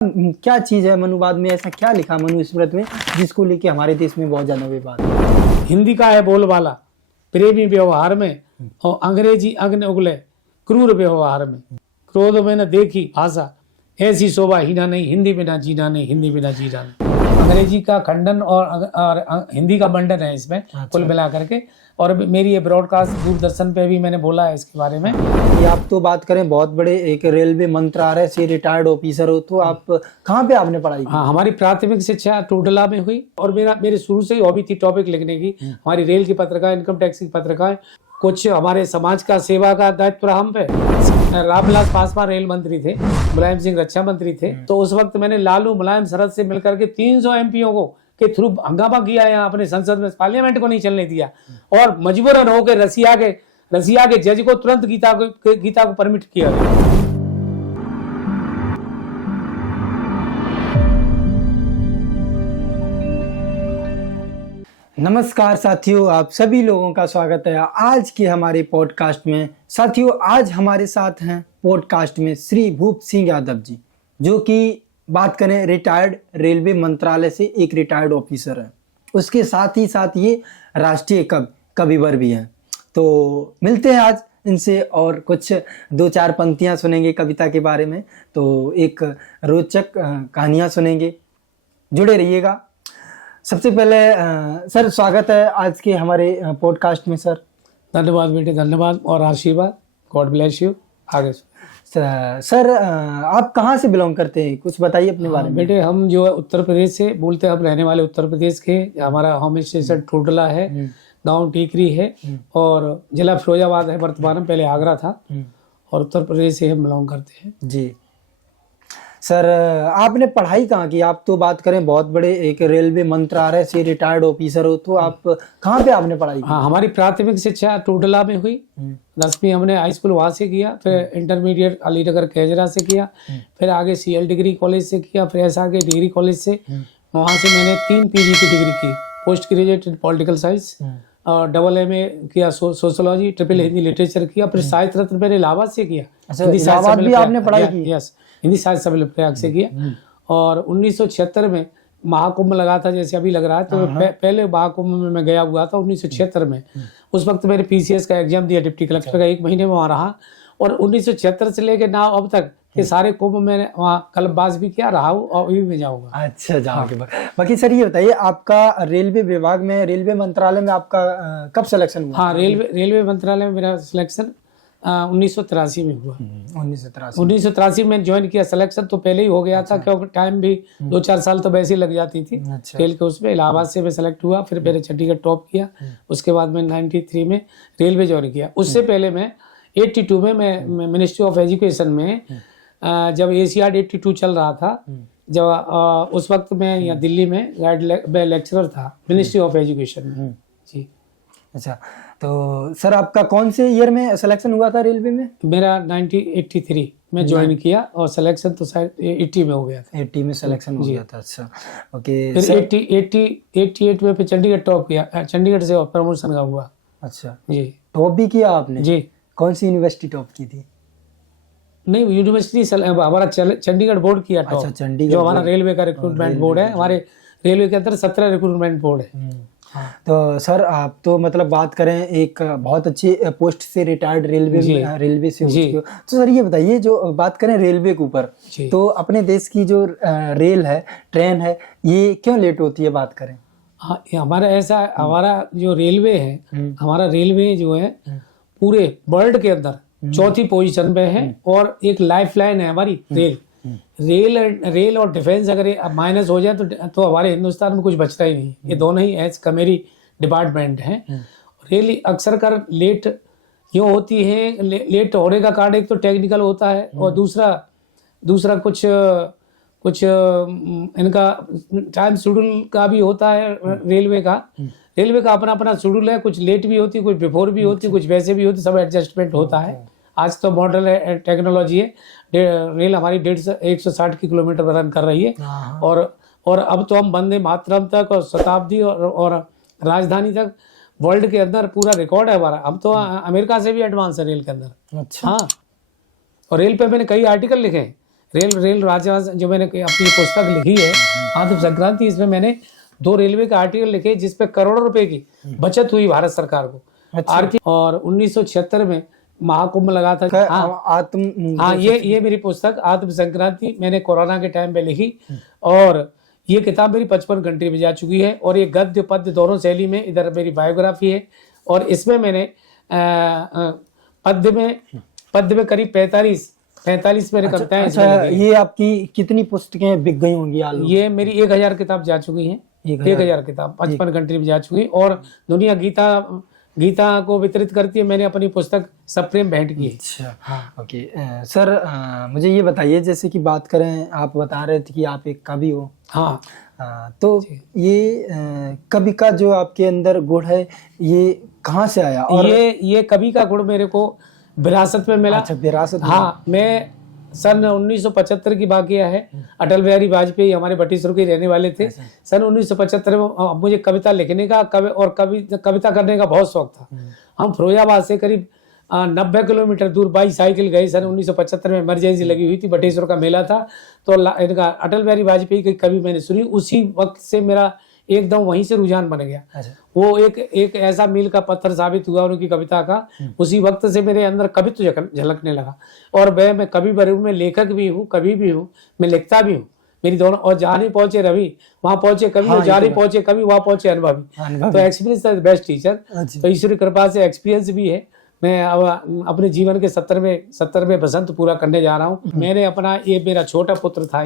क्या चीज है मनुवाद में, ऐसा क्या लिखा मनुस्मृति में जिसको लेके हमारे देश में बहुत ज्यादा विवाद है? हिंदी का है बोलबाला प्रेमी व्यवहार में, और अंग्रेजी अग्नि उगले क्रूर व्यवहार में। क्रोध में न देखी भाषा, ऐसी शोभा हीना नहीं, हिंदी बिना जीना नहीं, हिंदी बिना जीना नहीं। अंग्रेजी का खंडन और हिंदी का बंडन है इसमें। अच्छा। कुल मिला करके। और मेरी ये ब्रॉडकास्ट दूरदर्शन पे भी मैंने बोला है इसके बारे में। ये आप तो बात करें बहुत बड़े एक रेलवे मंत्रालय से रिटायर्ड ऑफिसर हो, तो आप कहाँ पे आपने पढ़ाई की? हाँ, हमारी प्राथमिक शिक्षा टोडला में हुई, और मेरे शुरू से ही हॉबी थी टॉपिक लिखने की। हमारी रेल की पत्रिका, इनकम टैक्स की पत्रिका, कुछ हमारे समाज का सेवा का दायित्व रहा हम पे। रामविलास पासवान रेल मंत्री थे, मुलायम सिंह रक्षा मंत्री थे, तो उस वक्त मैंने लालू मुलायम शरद से मिलकर के 300 एमपीओ को के थ्रू हंगामा किया यहाँ अपने संसद में, पार्लियामेंट को नहीं चलने दिया, और मजबूरन होकर रसिया के जज को तुरंत गीता को परमिट किया गया। नमस्कार साथियों, आप सभी लोगों का स्वागत है आज के हमारे पॉडकास्ट में। साथियों, आज हमारे साथ हैं पॉडकास्ट में श्री भूप सिंह यादव जी, जो कि बात करें रिटायर्ड रेलवे मंत्रालय से एक रिटायर्ड ऑफिसर है। उसके साथ ही साथ ये राष्ट्रीय कविवर भी हैं। तो मिलते हैं आज इनसे और कुछ 2-4 पंक्तियां सुनेंगे कविता के बारे में, तो एक रोचक कहानियां सुनेंगे। जुड़े रहिएगा। सबसे पहले सर, स्वागत है आज के हमारे पॉडकास्ट में। सर धन्यवाद बेटे, धन्यवाद और आशीर्वाद। God bless you. आगे सर, आप कहाँ से बिलोंग करते हैं, कुछ बताइए अपने बारे में। बेटे, हम जो है उत्तर प्रदेश से बोलते हैं, हम रहने वाले उत्तर प्रदेश के। हमारा होम स्टेशन टोडला है, गांव टीकरी है, और जिला फिरोजाबाद है वर्तमान में, पहले आगरा था, और उत्तर प्रदेश से हम बिलोंग करते हैं जी। सर, आपने पढ़ाई कहाँ की? आप तो बात करें बहुत बड़े एक रेलवे मंत्रालय से रिटायर्ड ऑफिसर हो, तो आप कहाँ पे आपने पढ़ाई की? हाँ, हमारी प्राथमिक शिक्षा टोडला में हुई। 10वीं हमने हाई स्कूल वहाँ से किया, फिर इंटरमीडिएट अलीनगर केजरा से किया, फिर आगे CL डिग्री कॉलेज से किया, फिर ऐसा आगे डिग्री कॉलेज से। वहाँ से मैंने 3 PG की डिग्री की, post graduate in political science, और AA किया सोशोलॉजी, ट्रिपल हिंदी लिटरेचर किया, फिर साहित्य रत्न मैंने इलाहाबाद से किया। इलाहाबाद भी आपने पढ़ाई की? यस, हिंदी साहित्य सम्मेलन प्रयाग से किया। और 1976 में महाकुंभ लगा था, जैसे अभी लग रहा है, तो पहले महाकुंभ में मैं गया हुआ था 1976 में। उस वक्त मैंने PCS का एग्जाम दिया, डिप्टी कलेक्टर का, 1 महीने में वहाँ रहा। और 1976 से लेकर ना अब तक के सारे कुंभ मैंने वहाँ कलबाज भी किया, रहा हूँ और अभी भी जाऊँगा। अच्छा, जाओगे। बाकी सर ये बताइए, आपका रेलवे विभाग में, रेलवे मंत्रालय में आपका कब सिलेक्शन हुआ? हाँ, रेलवे मंत्रालय में मेरा सिलेक्शन 1983 में हुआ। 1983 में ज्वाइन किया। सिलेक्शन तो पहले ही हो गया था, क्योंकि टाइम भी 2-4 साल तो वैसे ही लग जाती थी रेल के उसमें। इलाहाबाद से मैं सेलेक्ट हुआ, फिर मैंने चंडीगढ़ टॉप किया, उसके बाद मैं 93 में रेलवे ज्वाइन किया। उससे पहले मैं 82 में मैं मिनिस्ट्री ऑफ एजुकेशन में, जब एशियाड 82 चल रहा था, जब उस वक्त मैं यहाँ दिल्ली में लेक्चरर था मिनिस्ट्री ऑफ एजुकेशन में जी। अच्छा, तो सर आपका कौन से ईयर में सिलेक्शन हुआ था रेलवे में? मेरा 1983 में ज्वाइन किया, और सिलेक्शन तो शायद 80 में हो गया था। 80 में सिलेक्शन हो गया था। अच्छा, ओके। फिर 88 में फिर चंडीगढ़ टॉप किया, चंडीगढ़ से प्रमोशन का हुआ। अच्छा जी। टॉप भी किया आपने? जी। कौन सी यूनिवर्सिटी टॉप की थी? नहीं, यूनिवर्सिटी हमारा चंडीगढ़ बोर्ड किया टॉप। अच्छा, चंडीगढ़ जो हमारा रेलवे का रिक्रूटमेंट बोर्ड है, हमारे रेलवे के अंदर 17 रिक्रूटमेंट बोर्ड है। तो सर, आप तो मतलब बात करें एक बहुत अच्छी पोस्ट से रिटायर्ड रेलवे से हो चुके हो, तो सर ये बताइए, जो बात करें रेलवे के ऊपर, तो अपने देश की जो रेल है, ट्रेन है, ये क्यों लेट होती है? बात करें। हाँ, हमारा ऐसा, हमारा जो रेलवे है, हमारा रेलवे जो है पूरे वर्ल्ड के अंदर 4थी पोजीशन पे है, और एक लाइफ लाइन है हमारी रेल और डिफेंस। अगर ये माइनस हो जाए तो हमारे हिंदुस्तान में कुछ बचता ही नहीं। ये दोनों ही एज कमेरी डिपार्टमेंट हैं। रेल अक्सर कर लेट क्यों होती है? लेट होने का कारण एक तो टेक्निकल होता है, और दूसरा कुछ इनका टाइम शेड्यूल का भी होता है। रेलवे का अपना शेड्यूल है, कुछ लेट भी होती है, कुछ बिफोर भी होती है, कुछ वैसे भी होती है, सब एडजस्टमेंट होता है। आज तो मॉडर्न टेक्नोलॉजी है। रेल हमारी 160 किलोमीटर पर रन कर रही है, और अब तो हम वंदे मातरम तक और शताब्दी और राजधानी तक वर्ल्ड के अंदर पूरा रिकॉर्ड है हमारा। हम तो अमेरिका से भी एडवांस है रेल के अंदर। अच्छा। हाँ, और रेल पे मैंने कई आर्टिकल लिखे हैं। रेल राजा जो मैंने अपनी पुस्तक लिखी है आत्म संक्रांति, इसमें मैंने 2 रेलवे का आर्टिकल लिखे जिसपे करोड़ों रुपए की बचत हुई भारत सरकार को। और 1976 में महाकुंभ लगा था। हाँ, ये मेरी पुस्तक आत्म संक्रांति मैंने कोरोना के टाइम पे लिखी, और ये किताब मेरी 55 कंट्री में जा चुकी है, और ये गद्य पद्य दोनों शैली में। इधर मेरी बायोग्राफी है, और इसमें मैंने पद्य में करीब 45 मेरे कविताएं। अच्छा, ये आपकी कितनी पुस्तकें बिक गई होंगी? ये मेरी 1000 किताब जा चुकी हैं। 1000 किताब 55 कंट्री में जा चुकी, और दुनिया गीता को वितरित करती है। मैंने अपनी पुस्तक सप्रेम भेंट की है। अच्छा, हाँ, ओके। सर, मुझे ये बताइए, जैसे कि बात करें, आप बता रहे थे कि आप एक कवि हो। हाँ। तो ये कवि का जो आपके अंदर गुण है, ये कहाँ से आया? और ये कवि का गुण मेरे को विरासत में मिला। अच्छा, विरासत। हाँ, मैं सन 1975 की वाकया है। अटल बिहारी वाजपेयी हमारे बटेश्वर के रहने वाले थे। सन 1975 में मुझे कविता लिखने का कविता करने का बहुत शौक था। हम फिरोजाबाद से करीब 90 किलोमीटर दूर बाई साइकिल गए। सन 1975 में इमरजेंसी लगी हुई थी, बटेश्वर का मेला था, तो इनका अटल बिहारी वाजपेयी की कवि मैंने सुनी। उसी वक्त से मेरा एकदम वहीं से रुझान बन गया। वो एक ऐसा मील का पत्थर साबित हुआ उनकी कविता का। उसी वक्त से मेरे अंदर कवित्व झलकने लगा, और मैं कवि बरूप में लेखक भी हूँ, कवि भी हूँ, मैं लिखता भी हूँ। मेरी दोनों, और जहाँ नहीं पहुंचे रवि वहां पहुंचे कवि, और जहाँ नहीं पहुंचे कवि वहां पहुंचे अनुभवी। तो एक्सपीरियंस इज बेस्ट टीचर। तो ईश्वर की कृपा से एक्सपीरियंस भी है। मैं अब अपने जीवन के 70वें बसंत पूरा करने जा रहा हूँ। मैंने अपना, ये मेरा छोटा पुत्र था,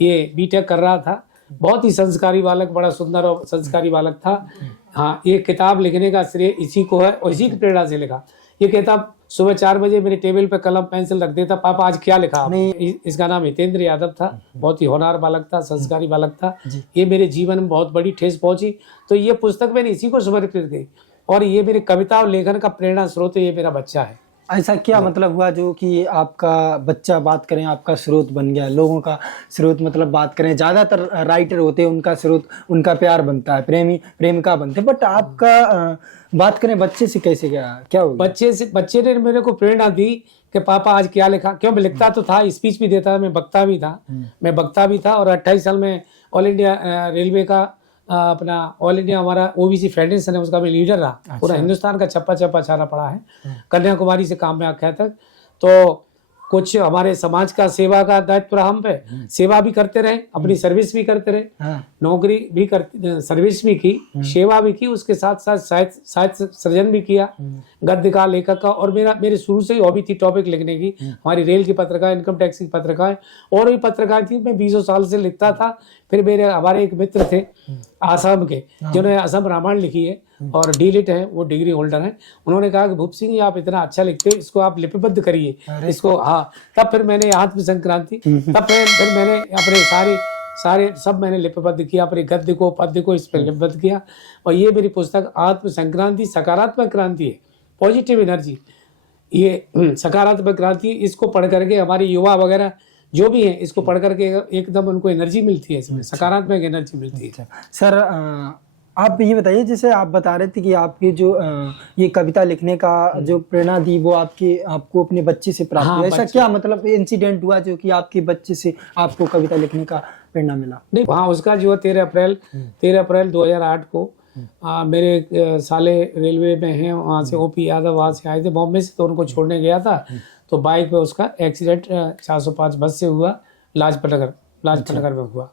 ये बीटेक कर रहा था, बहुत ही संस्कारी बालक, बड़ा सुंदर और संस्कारी बालक था। हाँ, ये किताब लिखने का श्रेय इसी को है, और इसी की प्रेरणा से लिखा। ये किताब सुबह 4 बजे मेरे टेबल पे कलम पेंसिल रख देता, पापा आज क्या लिखा आपने? इसका नाम हितेंद्र यादव था। बहुत ही होनहार बालक था, संस्कारी बालक था। ये मेरे जीवन में बहुत बड़ी ठेस पहुंची। तो ये पुस्तक मैंने इसी को समर्पित की, और ये मेरी कविता और लेखन का प्रेरणा स्रोत, ये मेरा बच्चा है। ऐसा क्या मतलब हुआ जो कि आपका बच्चा, बात करें, आपका स्रोत बन गया? लोगों का स्रोत मतलब बात करें, ज्यादातर राइटर होते हैं, उनका स्रोत, उनका प्यार बनता है, प्रेमिका बनते हैं, बट आपका बात करें बच्चे से कैसे क्या हो गया? बच्चे ने मेरे को प्रेरणा दी कि पापा आज क्या लिखा। क्यों, मैं लिखता तो था, स्पीच भी देता था, मैं वक्ता भी था। और 28 साल में ऑल इंडिया रेलवे का अपना ऑल इंडिया हमारा ओबीसी फेडरेशन है, उसका मैं लीडर रहा। पूरा हिंदुस्तान का चप्पा छारा पड़ा है। कन्याकुमारी से काम में आख्या तक। तो कुछ हमारे समाज का सेवा का दायित्व रहा हम पे। सेवा भी करते रहे, अपनी सर्विस भी करते रहे, नौकरी भी करते, सर्विस भी की, सेवा भी की, उसके साथ साथ साहित्य सृजन भी किया, गद्य का, लेखक का। और मेरे शुरू से ही हॉबी थी टॉपिक लिखने की। हमारी रेल की पत्रिका, इनकम टैक्स की पत्रिका और भी पत्रिका थी। मैं 20 साल से लिखता था। फिर हमारे एक मित्र थे आसाम के, जिन्होंने असम रामायण लिखी है और डीलिट है, वो डिग्री होल्डर है। उन्होंने कहा कि भूप सिंह जी, आप इतना अच्छा लिखते हो, इसको आप लिपिबद्ध करिए इसको। हाँ, तब फिर मैंने आत्म संक्रांति, तब फिर मैंने अपने सारे सब मैंने लिपिबद्ध किया, अपने गद्य को, पद्य को इस पर लिपिबद्ध किया। और ये मेरी पुस्तक आत्म संक्रांति सकारात्मक क्रांति है, पॉजिटिव एनर्जी। ये सकारात्मक क्रांति, इसको पढ़ करके हमारे युवा वगैरह जो भी है, इसको पढ़ करके एकदम उनको एनर्जी मिलती है, इसमें सकारात्मक एनर्जी मिलती है। सर, आप ये बताइए, जैसे आप बता रहे थे कि आपकी जो ये कविता लिखने का जो प्रेरणा दी, वो आपको अपने बच्चे से प्राप्त हुआ। ऐसा क्या मतलब इंसिडेंट हुआ जो कि आपके बच्चे से आपको कविता लिखने का प्रेरणा मिला? नहीं, वहाँ उसका जो 13 अप्रैल 2008 को मेरे साले रेलवे में हैं, वहाँ से ओपी यादव वहाँ से आए थे बॉम्बे से, तो उनको छोड़ने गया था। तो बाइक पे उसका एक्सीडेंट 405 बस से हुआ, लाजपत नगर में हुआ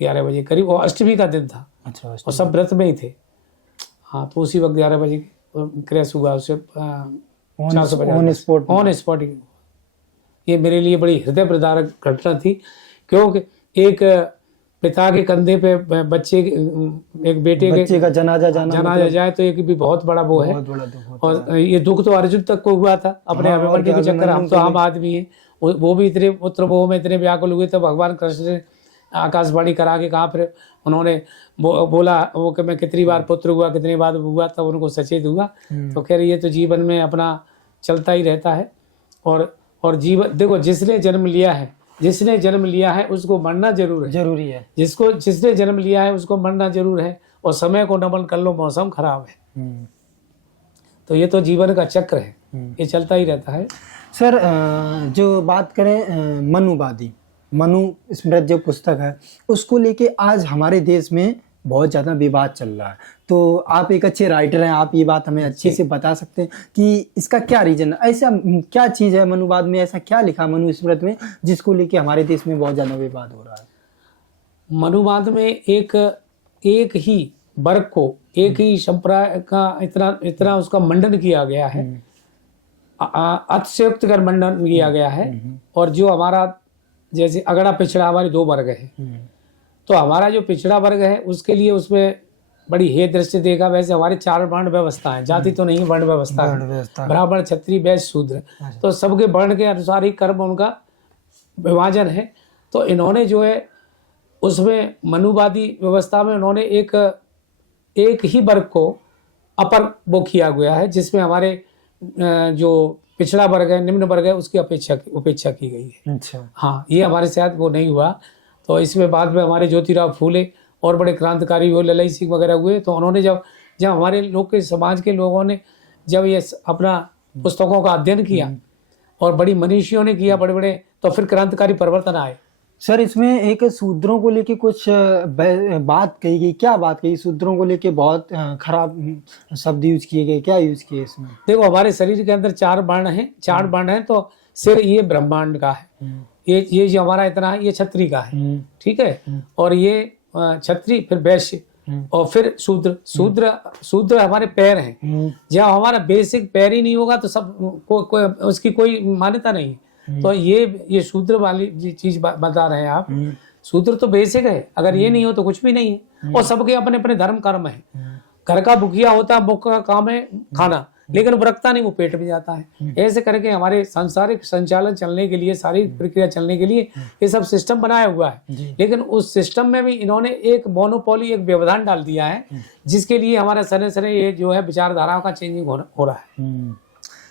11 बजे करीब। और अष्टमी का दिन था। अच्छा, और सब व्रत में ही थे। हाँ, तो उसी वक्त 11 बजे क्रैश हुआ, उससे ऑन स्पॉट। ये मेरे लिए बड़ी हृदय प्रदारक घटना थी, क्योंकि एक पिता के कंधे पे बच्चे, एक बच्चे का जनाजा जाए तो एक भी बहुत बड़ा वो है। और ये दुख तो अर्जुन तक को हुआ था अपने अभिमन्यु के चक्कर। हम तो आम आदमी है, वो भी इतने पुत्र वो में इतने व्याकुल हुए थे। भगवान कृष्ण ने आकाशवाणी करा के कहा, फिर उन्होंने बोला वो कि मैं कितनी बार पुत्र हुआ, कितनी बार हुआ, तब उनको सचेत हुआ। तो कह रही है तो जीवन में अपना चलता ही रहता है। और जीवन देखो, जिसने जन्म लिया है उसको मरना जरूरी है। जिसने जन्म लिया है उसको मरना जरूर है। और समय को नमन कर लो, मौसम खराब है। तो ये तो जीवन का चक्र है, ये चलता ही रहता है। सर, जो बात करें मनुवादी, मनुस्मृति जो पुस्तक है उसको लेके आज हमारे देश में बहुत ज़्यादा विवाद चल रहा है। तो आप एक अच्छे राइटर हैं, आप ये बात हमें अच्छे से बता सकते हैं कि इसका क्या रीजन है, ऐसा क्या चीज़ है मनुवाद में, ऐसा क्या लिखा मनुस्मृति में जिसको लेके हमारे देश में बहुत ज़्यादा विवाद हो रहा है? मनुवाद में एक ही वर्ग को, एक ही संप्रदाय का इतना उसका मंडन किया गया है, अतिशयोक्त कर मंडन किया गया है। और जो हमारा जैसे अगड़ा पिछड़ा हमारे 2 वर्ग है, तो हमारा जो पिछड़ा वर्ग है उसके लिए उसमें बड़ी हे दृष्टि देखा। वैसे हमारे 4 वर्ण व्यवस्था है, जाति तो नहीं, वर्ण व्यवस्था है, ब्राह्मण क्षत्रिय वैश्य शूद्र, तो सबके वर्ण के अनुसार ही कर्म उनका विभाजन है। तो इन्होंने जो है उसमें मनुवादी व्यवस्था में उन्होंने एक ही वर्ग को अपर वो किया गया है, जिसमें हमारे जो पिछड़ा वर्ग है, निम्न वर्ग है, उसकी उपेक्षा की गई है। अच्छा, हाँ, ये हमारे साथ वो नहीं हुआ। तो इसमें बाद में हमारे ज्योतिराव फूले और बड़े क्रांतिकारी हुए, ललाई सिंह वगैरह हुए, तो उन्होंने जब हमारे लोग के समाज के लोगों ने जब ये अपना पुस्तकों का अध्ययन किया और बड़ी मनीषियों ने किया बड़े बड़े, तो फिर क्रांतिकारी परिवर्तन आए। सर इसमें एक शूद्रों को लेके कुछ बात कही गई, क्या बात कही? शूद्रों को लेके बहुत खराब शब्द यूज किए गए, क्या यूज किए इसमें? देखो, हमारे शरीर के अंदर 4 वर्ण हैं, तो सिर ये ब्रह्मांड का है, ये जो हमारा इतना है ये क्षत्रिय का है, ठीक है, और ये क्षत्रिय, फिर वैश्य और फिर शूद्र हमारे पैर हैं। जब हमारा बेसिक पैर ही नहीं होगा तो सब उसकी कोई मान्यता नहीं। तो ये शूद्र वाली चीज बता रहे हैं आप। शूद्र तो बेसिक है, अगर ये नहीं हो तो कुछ भी नहीं है। और सबके अपने अपने धर्म कर्म है। घर का भूखिया होता है, मुख का काम है खाना, लेकिन वो रखता नहीं, वो पेट में जाता है। ऐसे करके हमारे सांसारिक संचालन चलने के लिए, सारी प्रक्रिया चलने के लिए ये सब सिस्टम बनाया हुआ है। लेकिन उस सिस्टम में भी इन्होंने एक मोनोपोली, एक व्यवधान डाल दिया है, जिसके लिए हमारा सरे ये जो है विचारधाराओं का चेंजिंग हो रहा है।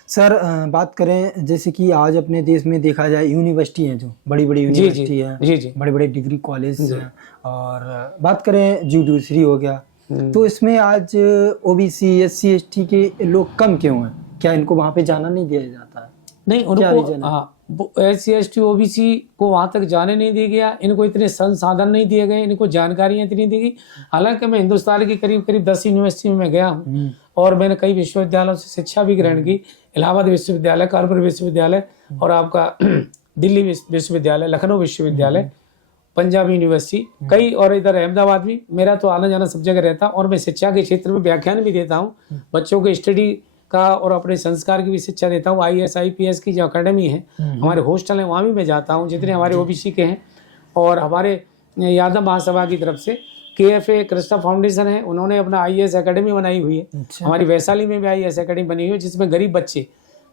सर बात करें जैसे कि आज अपने देश में देखा जाए यूनिवर्सिटी है, जो बड़ी बड़ी यूनिवर्सिटी है, बड़े बड़े डिग्री कॉलेज हैं, और बात करें जुडिशरी हो गया, तो इसमें आज ओबीसी SC ST के लोग कम क्यों हैं? क्या इनको वहाँ पे जाना नहीं दिया जाता है? नहीं, उनको SC ST OBC को वहाँ तक जाने नहीं दिया गया। इनको इतने संसाधन नहीं दिए गए, इनको जानकारियाँ इतनी दी गई। हालांकि मैं हिंदुस्तान की करीब 10 यूनिवर्सिटी में मैं गया हूँ और मैंने कई विश्वविद्यालयों से शिक्षा भी ग्रहण की। इलाहाबाद विश्वविद्यालय, कानपुर विश्वविद्यालय और आपका दिल्ली विश्वविद्यालय, लखनऊ विश्वविद्यालय, पंजाब यूनिवर्सिटी, कई, और इधर अहमदाबाद भी। मेरा तो आना जाना सब जगह रहता, और मैं शिक्षा के क्षेत्र में व्याख्यान भी देता हूँ, बच्चों के स्टडी का और अपने संस्कार की भी शिक्षा देता हूँ। IAS IPS की जो अकेडमी है, हमारे हॉस्टल है, वहाँ भी मैं जाता हूँ, जितने हमारे OBC के हैं। और हमारे यादव महासभा की तरफ से KFA कृष्णा फाउंडेशन है, उन्होंने अपना IAS अकेडमी बनाई हुई है। अच्छा। हमारी वैशाली में भी IAS अकेडमी बनी हुई है, जिसमें गरीब बच्चे,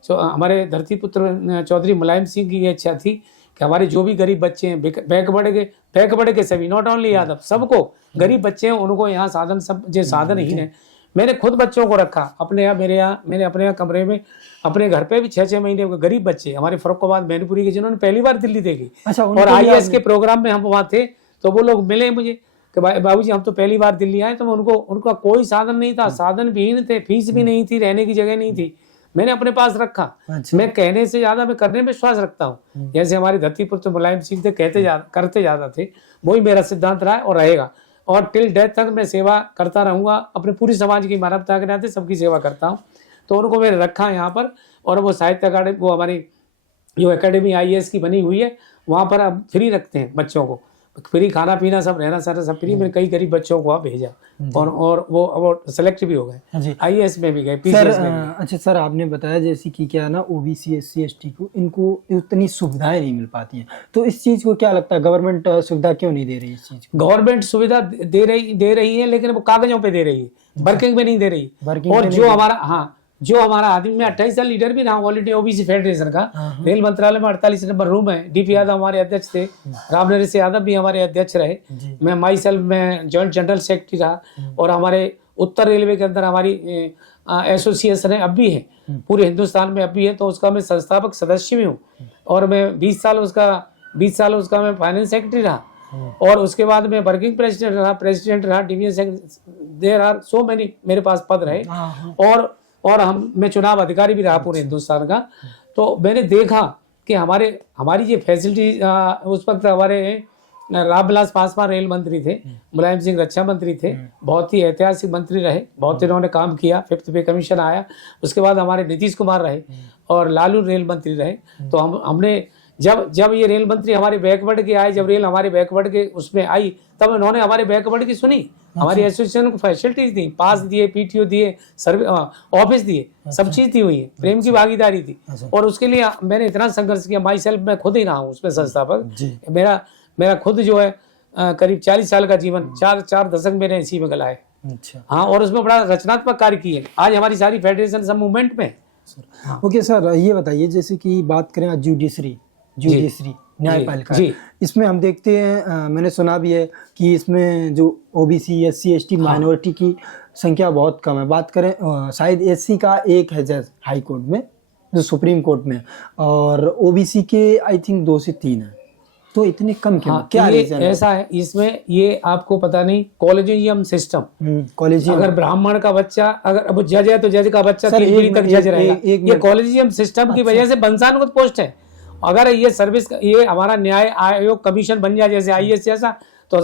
जो हमारे धरती पुत्र चौधरी मुलायम सिंह की ये इच्छा थी कि हमारे जो भी गरीब बच्चे हैं, बैकवर्ड के सभी, नॉट ओनली यादव, सबको गरीब बच्चे हैं, उनको यहाँ साधन, सब जो साधन ही है। मैंने खुद बच्चों को रखा अपने यहाँ, मैंने अपने यहाँ कमरे में, अपने घर पे भी 6-6 महीने गरीब बच्चे हमारे फर्रुखाबाद मैनपुरी के, जिन्होंने पहली बार दिल्ली देखी। अच्छा, और IAS के प्रोग्राम में हम वहाँ थे, तो वो लोग मिले मुझे कि बाबूजी हम तो पहली बार दिल्ली आए। तो मैं उनका कोई साधन नहीं था, साधन विहीन थे, फीस भी नहीं थी, रहने की जगह नहीं थी, मैंने अपने पास रखा। अच्छा। मैं कहने से ज्यादा मैं करने में विश्वास रखता हूँ। जैसे हमारे धरती पुत्र मुलायम सिंह थे, करते ज्यादा थे, वही मेरा सिद्धांत रहा है और रहेगा। और टिल डेथ तक मैं सेवा करता रहूंगा, अपने पूरी समाज की मानवता के नाते सबकी सेवा करता हूँ। तो उनको मैंने रखा यहाँ पर। और वो साहित्य अकादमी, वो हमारी जो अकेडमी IAS की बनी हुई है, वहाँ पर अब फ्री रखते हैं बच्चों को, फ्री खाना पीना सब, रहना सारा सब फ्री। मैंने कई गरीब बच्चों को आप भेजा, और वो सेलेक्ट भी हो गए, IAS में भी गए, PCS में भी। अच्छा सर, आपने बताया जैसे कि क्या है ना, OBC SC ST को इनको इतनी सुविधाएं नहीं मिल पाती हैं, तो इस चीज को क्या लगता है, गवर्नमेंट सुविधा क्यों नहीं दे रही इस चीज को? गवर्नमेंट सुविधा दे रही है, लेकिन वो कागजों पे दे रही है, वर्किंग में नहीं दे रही। और जो हमारा आदमी, मैं 28 साल लीडर भी रहा हूँ ऑल इंडिया OBC फेडरेशन का। रेल मंत्रालय में 48 नंबर रूम है, DP यादव हमारे अध्यक्ष थे, रामनरेश यादव भी हमारे अध्यक्ष रहे, मैं मैं जॉइंट जनरल सेक्रेटरी रहा। और हमारे उत्तर रेलवे के अंदर हमारी एसोसिएशन है, अब भी है, पूरे हिंदुस्तान में अब भी है, तो उसका मैं संस्थापक सदस्य भी हूँ। और मैं 20 साल उसका मैं फाइनेंस सेक्रेटरी रहा। और उसके बाद मैं वर्किंग प्रेसिडेंट रहा, division, there are so many मेरे पास पद रहे। और मैं चुनाव अधिकारी भी रहा पूरे हिंदुस्तान का। तो मैंने देखा कि हमारी ये फैसिलिटी, उस वक्त हमारे रामविलास पासवान रेल मंत्री थे, मुलायम सिंह रक्षा मंत्री थे, बहुत ही ऐतिहासिक मंत्री रहे, बहुत इन्होंने काम किया। 5th पे कमीशन आया, उसके बाद हमारे नीतीश कुमार रहे और लालू रेल मंत्री रहे। तो हमने जब ये रेल मंत्री हमारे बैकवर्ड के आए, जब रेल हमारे बैकवर्ड के उसमें आई, तब इन्होंने हमारे बैकवर्ड की सुनी, हमारी एसोसिएशन को फैसिलिटीज दी, पास दिए, पीटीओ दिए, सर्विस ऑफिस दिए, सब चीज दी हुई है, प्रेम की भागीदारी थी। और उसके लिए मैंने इतना संघर्ष किया, माई सेल्फ मैं खुद ही रहा हूँ उसमें संस्थापक। मेरा खुद जो है करीब 40 साल का जीवन, चार दशक मैंने इसी में गलाए। अच्छा। हाँ, और उसमें बड़ा रचनात्मक कार्य किए। आज हमारी सारी फेडरेशन सब मूवमेंट में। ओके सर, ये बताइए जैसे कि बात करें जुडिशरी न्यायपालिका, इसमें हम देखते हैं, मैंने सुना भी है कि इसमें जो ओबीसी, एससी, एसटी, माइनॉरिटी की संख्या बहुत कम है। बात करें शायद एससी का 1 है जज हाई कोर्ट में, जो सुप्रीम कोर्ट में, और ओबीसी के आई थिंक 2 से 3 है। तो इतने कम क्यों? क्या रीजन ऐसा है इसमें, ये आपको पता नहीं, कॉलेजियम सिस्टम। अगर ब्राह्मण का बच्चा, अगर अब जज है तो जज का बच्चा 3 पीढ़ी तक जज रहेगा। ये कॉलेजियम सिस्टम की वजह से वंशानुगत पोस्ट है। अगर ये सर्विस, ये हमारा न्याय आयोग कमीशन बन जाए जैसे IAS जैसा, तो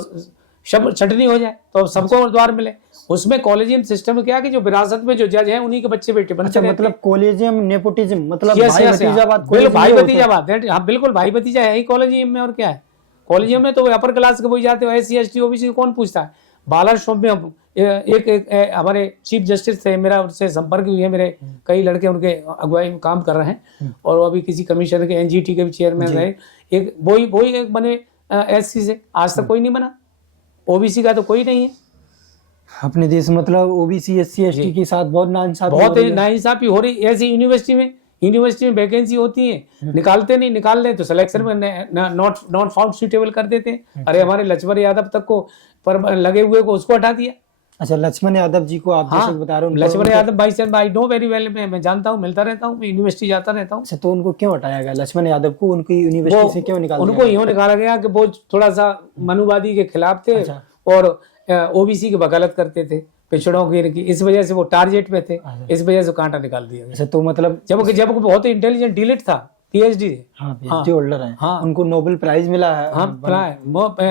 सब छटनी हो जाए, तो सबको द्वार मिले। उसमें कॉलेजियम सिस्टम में क्या कि जो विरासत में जो जज हैं उन्हीं के बच्चे बेटे बनते हैं। मतलब कॉलेजियम नेपोटिज्म, मतलब भाई भतीजावाद। हाँ बिल्कुल, भाई भतीजा है ही कॉलेजियम में। और क्या है कॉलेजियम में, तो अपर क्लास के वही जाते हो, SC ST OBC कौन पूछता है। बालाश्रम में एक हमारे चीफ जस्टिस थे, मेरा उनसे संपर्क हुई है, मेरे कई लड़के उनके अगुवाई में काम कर रहे हैं, और वो अभी किसी कमीशन के NGT के भी चेयरमैन रहे। एक वही एक बने SC से, आज तक कोई नहीं बना। OBC का तो कोई नहीं है अपने देश। मतलब OBC SC ST के साथ बहुत नाइंसाफी हो रही। ऐसी यूनिवर्सिटी में वैकेंसी होती है, निकालते नहीं, निकाल ले तो सिलेक्शन में नॉट फाउंड सूटेबल कर देते हैं। अरे हमारे लक्ष्मण यादव तक को पर लगे हुए को उसको हटा दिया। अच्छा, लक्ष्मण यादव जी को आप जैसे बता रहे हो, लक्ष्मण यादव भाई साहब, आई नो वेरी वेल, मैं जानता हूँ, मिलता रहता हूँ, मैं यूनिवर्सिटी जाता रहता हूँ। तो उनको क्यों हटाया गया? लक्ष्मण यादव को उनकी यूनिवर्सिटी से क्यों निकाला? उनको यूँ निकाला गया कि वो थोड़ा सा मनुवादी के खिलाफ थे और OBC की वकालत करते थे, पिछड़ों की, इस वजह से वो टारगेट में थे, इस वजह से कांटा निकाल दिया। अच्छा, तो मतलब जब बहुत ही इंटेलिजेंट डिलीट था, PhD PhD होल्डर है। उनको नोबेल प्राइज मिला है।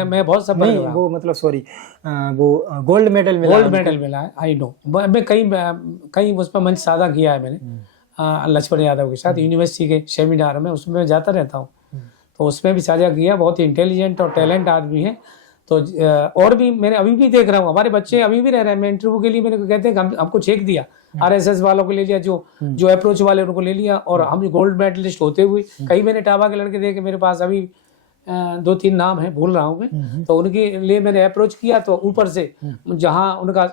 मैं बहुत सफल नहीं, वो मतलब सॉरी, वो गोल्ड मेडल मिला है। आई नो, मैं कहीं उस पर मंच साझा किया है मैंने लक्ष्मण यादव के साथ, यूनिवर्सिटी के सेमिनार में, उसमें मैं जाता रहता हूँ, तो उसमें भी साझा किया। बहुत ही इंटेलिजेंट और टैलेंट आदमी है। तो और भी मैंने अभी भी देख रहा हूँ, हमारे बच्चे अभी भी रह रहे हैं। मैं इंटरव्यू के लिए मैंने कहते हैं हमको चेक दिया, RSS वालों को ले लिया, जो अप्रोच वाले उनको ले लिया, और हम गोल्ड मेडलिस्ट होते हुए कई मैंने टाबा के लड़के देखे, मेरे पास अभी 2-3 नाम है, भूल रहा हूँ मैं, तो उनके लिए मैंने अप्रोच किया। तो ऊपर से जहाँ उनका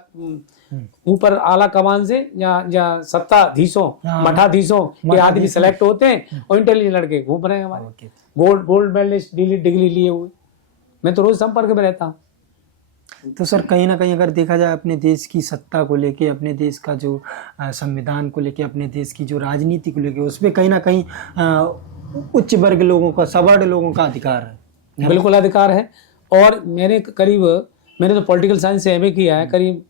ऊपर आला कमान से या सत्ताधीशों, मठाधीशों के आदमी सेलेक्ट होते हैं, और इंटेलिजेंट लड़के घूम रहे हैं हमारे, गोल्ड मेडलिस्ट डिग्री लिए हुए। मैं तो रोज संपर्क में रहता हूँ। तो सर, कहीं ना कहीं अगर देखा जाए अपने देश की सत्ता को लेके, अपने देश का जो संविधान को लेके, अपने देश की जो राजनीति को लेके, उसमें कहीं ना कहीं उच्च वर्ग लोगों का, सवर्ण लोगों का अधिकार है। बिल्कुल अधिकार है। और मैंने तो पॉलिटिकल साइंस से MA किया है। करीब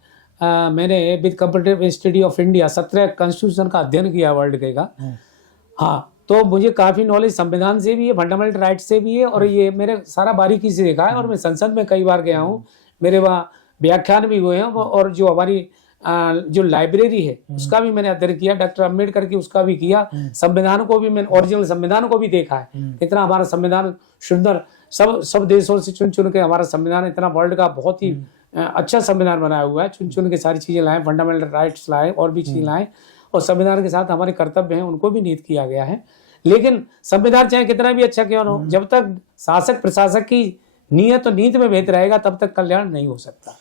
मैंने with comparative study of India 17 constitution का अध्ययन किया वर्ल्ड के का। हाँ, तो मुझे काफ़ी नॉलेज संविधान से भी है, फंडामेंटल राइट से भी है, और ये मैंने सारा बारीकी से देखा है। और मैं संसद में कई बार गया हूँ, मेरे वहाँ व्याख्यान भी हुए हैं, और जो हमारी जो लाइब्रेरी है उसका भी मैंने अध्ययन किया, डॉक्टर अम्बेडकर की उसका भी किया। संविधान को भी मैंने, ओरिजिनल संविधान को भी देखा है, कितना हमारा संविधान सुंदर, सब देशों से चुन चुन के हमारा संविधान इतना वर्ल्ड का बहुत ही अच्छा संविधान बनाया हुआ है। चुन चुन के सारी चीज़ें लाए, फंडामेंटल राइट्स लाए, और भी चीज़ें लाए, और संविधान के साथ हमारे कर्तव्य हैं उनको भी नीत किया गया है। लेकिन संविधान चाहे कितना भी अच्छा क्यों ना हो, जब तक शासक प्रशासक की नीयत और नीति में भेद रहेगा, तब तक कल्याण नहीं हो सकता।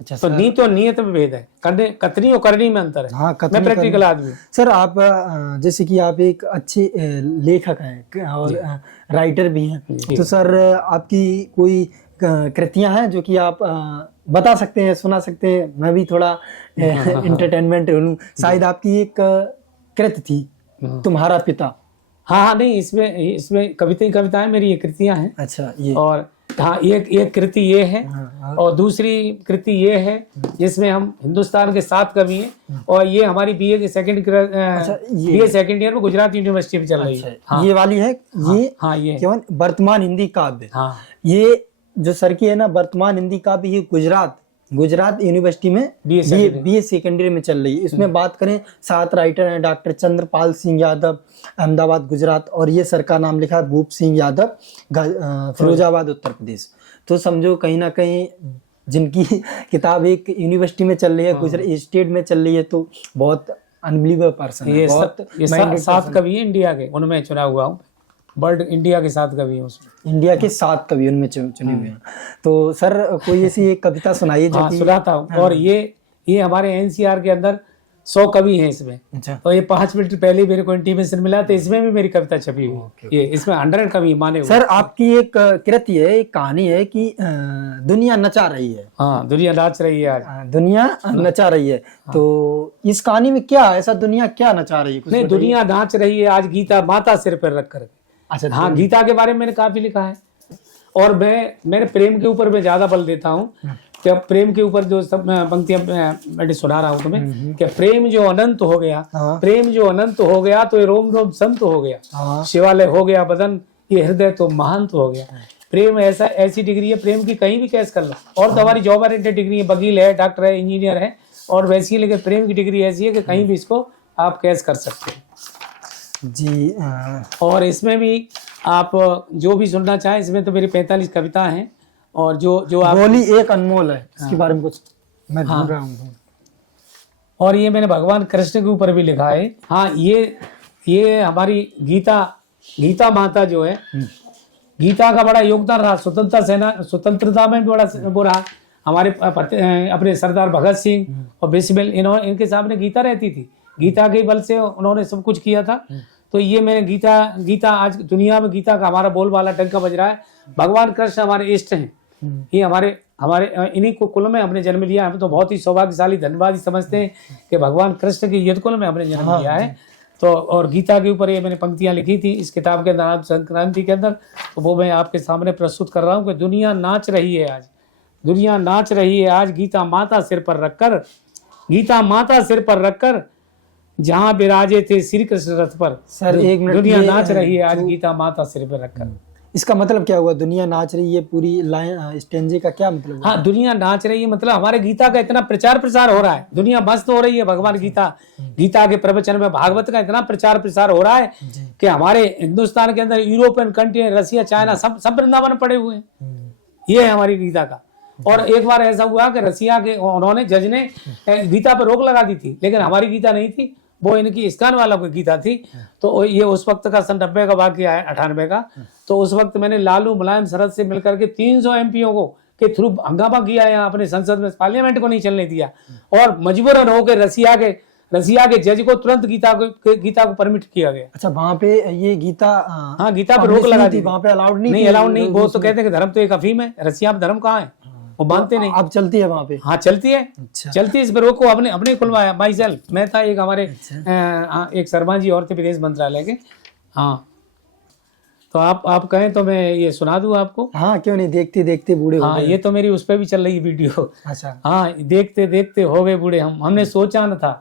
अच्छा, तो नीति और नियत में भेद है, कथनी और करनी में अंतर है। हाँ, मैं प्रैक्टिकल आदमी। सर, आप जैसे कि आप एक अच्छे लेखक हैं और राइटर भी हैं, तो सर आपकी कोई कृतियां हैं जो कि आप बता सकते हैं, सुना सकते हैं? मैं भी थोड़ा एंटरटेनमेंट लूं। शायद आपकी एक कृति थी, तुम्हारा पिता। हाँ, नहीं, इसमें कविताएं मेरी, ये कृतियां हैं। अच्छा, ये और हाँ, एक कृति ये है और दूसरी कृति ये है जिसमें हम हिंदुस्तान के 7 कवि हैं और ये हमारी बीए के सेकंड ईयर में गुजरात यूनिवर्सिटी में चल रही है। हाँ, ये वाली है ये। हाँ, ये केवल वर्तमान हिंदी काव्य। हाँ, ये जो सर की है ना वर्तमान हिंदी काव्य, ये गुजरात यूनिवर्सिटी में बीए सेकेंडरी में चल रही है। इसमें बात करें 7 राइटर हैं, डॉक्टर चंद्रपाल सिंह यादव, अहमदाबाद गुजरात, और ये सर का नाम लिखा है भूप सिंह यादव, फिरोजाबाद उत्तर प्रदेश। तो समझो कहीं ना कहीं जिनकी किताब एक यूनिवर्सिटी में चल रही है, गुजरात स्टेट में चल रही है, तो बहुत अनबिलीवेबल पर्सन है। ये 7 कवि हैं इंडिया के, उनमें चुना हुआ हूँ। वर्ल्ड इंडिया के 7 कवि हैं उसमें, इंडिया के 7 कवि उनमें चुने हुए हैं। तो सर कोई ऐसी एक कविता सुनाइए जो कि सुनाता हूँ। और ये हमारे एनसीआर के अंदर 100 कवि हैं इसमें। अच्छा। तो ये 5 मिनट पहले मेरे को इंटीमेशन मिला, तो इसमें भी मेरी कविता छपी हुई। ये इसमें 100 कवि माने हुए। सर आपकी एक कृति है, एक कहानी है कि दुनिया नचा रही है। हाँ, दुनिया नाच रही है आज। दुनिया नचा रही है। तो इस कहानी में क्या ऐसा दुनिया क्या नचा रही है? नहीं, दुनिया नाच रही है आज गीता माता सिर पर रख कर। अच्छा। हाँ, गीता के बारे में मैंने काफी लिखा है और मैंने प्रेम के ऊपर मैं ज्यादा बल देता हूँ। कि प्रेम के ऊपर जो सब पंक्तियां मैं सुना रहा हूँ तुम्हें कि प्रेम जो अनंत हो गया, प्रेम जो अनंत हो गया तो ये रोम रोम संत हो गया, शिवालय हो गया बदन, ये हृदय तो महंत हो गया। प्रेम ऐसी डिग्री है, प्रेम की कहीं भी कैस कर लो। और तो हमारी जॉब ओरिएंटेड डिग्री है, वकील है, डॉक्टर है, इंजीनियर है और वैसी, लेकिन प्रेम की डिग्री ऐसी है कि कहीं भी इसको आप कैस कर सकते हैं जी। और इसमें भी आप जो भी सुनना चाहें, इसमें तो मेरी 45 कविता हैं और जो आप बोली एक अनमोल है, इसके बारे में कुछ मैं ढूंढ रहा हूँ। और ये मैंने भगवान कृष्ण के ऊपर भी लिखा है। हाँ, ये हमारी गीता माता जो है, गीता का बड़ा योगदान रहा स्वतंत्रता में भी बड़ा वो रहा। हमारे अपने सरदार भगत सिंह और बिस्मिल इनके सामने गीता रहती थी, गीता के बल से उन्होंने सब कुछ किया था। तो ये मैंने गीता आज दुनिया में गीता का हमारा बोलबाला डंका बज रहा है। भगवान कृष्ण हमारे इष्ट हैं, ये हमारे इन्हीं को कुल में हमने जन्म लिया। हम तो बहुत ही सौभाग्यशाली धन्यवाद समझते हैं कि भगवान कृष्ण के युद्ध कुल में हमने जन्म लिया है। तो और गीता के ऊपर ये मैंने पंक्तियां लिखी थी इस किताब के अंदर, आप संक्रांति के अंदर, तो वो मैं आपके सामने प्रस्तुत कर रहा हूँ कि दुनिया नाच रही है आज, दुनिया नाच रही है आज, गीता माता सिर पर रखकर, गीता माता सिर पर रखकर, जहां विराजे थे श्री कृष्ण रथ पर। सर एक मिनट, दुनिया नाच रही है आज, गीता माता सिर पर रखकर। इसका मतलब क्या हुआ? दुनिया नाच रही है, पूरी लाइन स्टेंजे का क्या मतलब हुआ? हाँ, दुनिया नाच रही है मतलब हमारे गीता का इतना प्रचार प्रसार हो रहा है, दुनिया मस्त हो रही है। भगवान गीता के प्रवचन में भागवत का इतना प्रचार प्रसार हो रहा है कि हमारे हिंदुस्तान के अंदर यूरोपियन कंट्री, रसिया, चाइना, सब वृंदावन पड़े हुए हैं। ये है हमारी गीता का। और एक बार ऐसा हुआ कि रसिया के उन्होंने जज ने गीता पर रोक लगा दी थी, लेकिन हमारी गीता नहीं थी, वो इनकी इस्कान वाला कोई गीता थी। तो ये उस वक्त का सन 90 का वाक्य है, 98 का। तो उस वक्त मैंने लालू मुलायम शरद से मिलकर के 300 एमपीओ को के थ्रू हंगामा किया यहाँ अपने संसद में, पार्लियामेंट को नहीं चलने दिया और मजबूरन होकर रसिया के जज को तुरंत गीता को परमिट किया गया। अच्छा, वहाँ पे ये गीता, हाँ, गीता पे रोक लगा दी। वहाँ पे अलाउड नहीं, अलाउड नहीं। वो तो कहते हैं कि धर्म तो एक अफीम है, रसिया में धर्म कहाँ है, वो मानते नहीं। अब चलती है वहाँ पे? हाँ, चलती है। अच्छा। चलती है, इस पर रोको अपने खुलवाया माई सेल्फ। मैं था एक हमारे एक शर्मा जी और थे विदेश मंत्रालय के। हाँ, तो आप कहें तो मैं ये सुना दूं आपको? हाँ, क्यों नहीं, देखते देखते बूढ़े हो गए। ये तो मेरी उस पर भी चल रही वीडियो। अच्छा। हाँ, देखते देखते हो गए बूढ़े हमने सोचा न था।